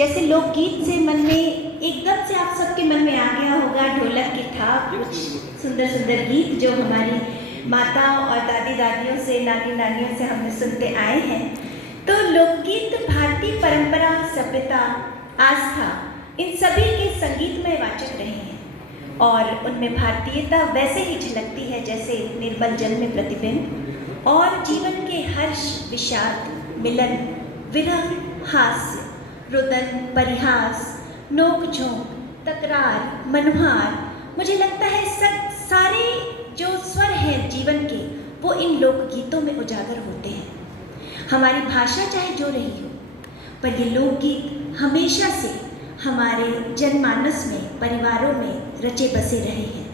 जैसे लोकगीत से मन में एकदम से आप सबके मन में आ गया होगा ढोलक की थाप, कुछ सुंदर सुंदर गीत जो हमारी माता और दादी दादियों से, नानी नानियों से हमने सुनते आए हैं। तो लोकगीत भारतीय परंपरा, सभ्यता, आस्था, इन सभी के संगीतमय वाचक रहे हैं और उनमें भारतीयता वैसे ही झलकती है जैसे निर्मल जल में प्रतिबिंब, और जीवन के हर्ष, विषाद, मिलन, विरह, हास्य, रुदन, परिहास, नोक झोंक, तकरार, मनुहार, मुझे लगता है सब सारे जो स्वर हैं जीवन के वो इन लोकगीतों में उजागर होते हैं। हमारी भाषा चाहे जो रही हो, पर ये लोकगीत हमेशा से हमारे जनमानस में, परिवारों में रचे बसे रहे हैं।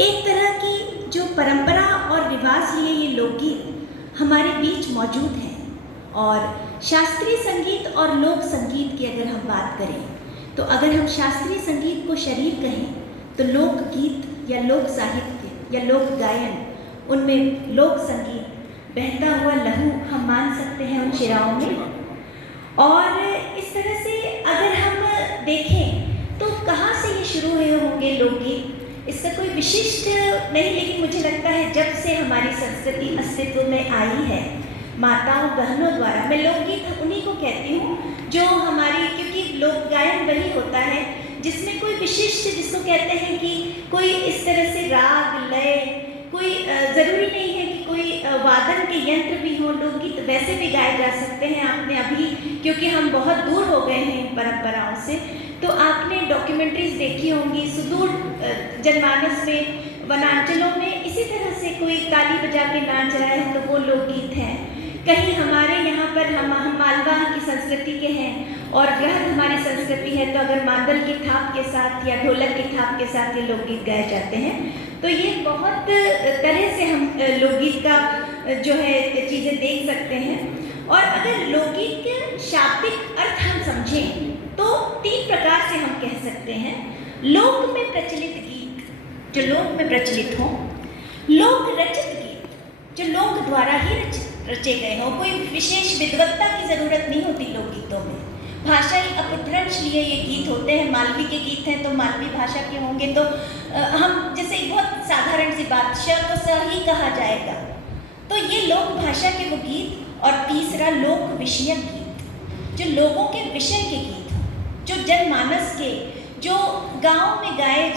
एक तरह की जो परंपरा और रिवाज लिए ये लोकगीत हमारे बीच मौजूद हैं। और शास्त्रीय संगीत और लोक संगीत की अगर हम बात करें तो अगर हम शास्त्रीय संगीत को शरीर कहें तो लोकगीत या लोक साहित्य या लोक गायन, उनमें लोक संगीत बहता हुआ लहू हम मान सकते हैं उन शिराओं में। और इस तरह से अगर हम देखें तो कहाँ से ये शुरू हुए होंगे लोकगीत, इसका कोई विशिष्ट नहीं, लेकिन मुझे लगता है जब से हमारी संस्कृति अस्तित्व में आई है माताओं बहनों द्वारा। मैं लोकगीत उन्हीं को कहती हूँ जो हमारी, क्योंकि लोक गायन वही होता है जिसमें कोई विशिष्ट, जिसको कहते हैं कि कोई इस तरह से राग लय, कोई ज़रूरी नहीं है कि कोई वादन के यंत्र भी हो। लोकगीत वैसे भी गाए जा सकते हैं। आपने अभी, क्योंकि हम बहुत दूर हो गए हैं इन परंपराओं से, तो आपने डॉक्यूमेंट्रीज देखी होंगी सुदूर जनमानस में, वनांचलों में इसी तरह से कोई ताली बजा के नाच रहा है तो वो लोकगीत हैं। कहीं हमारे यहाँ पर हम मालवा की संस्कृति के हैं और वृहद हमारी संस्कृति है, तो अगर मादल की थाप के साथ या ढोलक की थाप के साथ ये लोकगीत गाए जाते हैं। तो ये बहुत तरह से हम लोकगीत का जो है चीज़ें देख सकते हैं। और अगर लोकगीत के शाब्दिक अर्थ हम समझें तो 3 प्रकार से हम कह सकते हैं। लोक में प्रचलित गीत जो लोक में प्रचलित हों, लोक रचित गीत जो लोक द्वारा ही रचे गए हों। कोई विशेष विद्वत्ता की ज़रूरत नहीं होती लोकगीतों में, भाषाई अपभ्रंश लिए ये गीत होते हैं। मालवी के गीत हैं तो मालवी भाषा के होंगे, तो हम जैसे बहुत साधारण सी बात, श को स ही कहा जाएगा, तो ये लोक भाषा के वो गीत। और तीसरा लोक विषयक गीत जो लोगों के विषय के गीत हों, जो जनमानस के, जो गाँव में गाए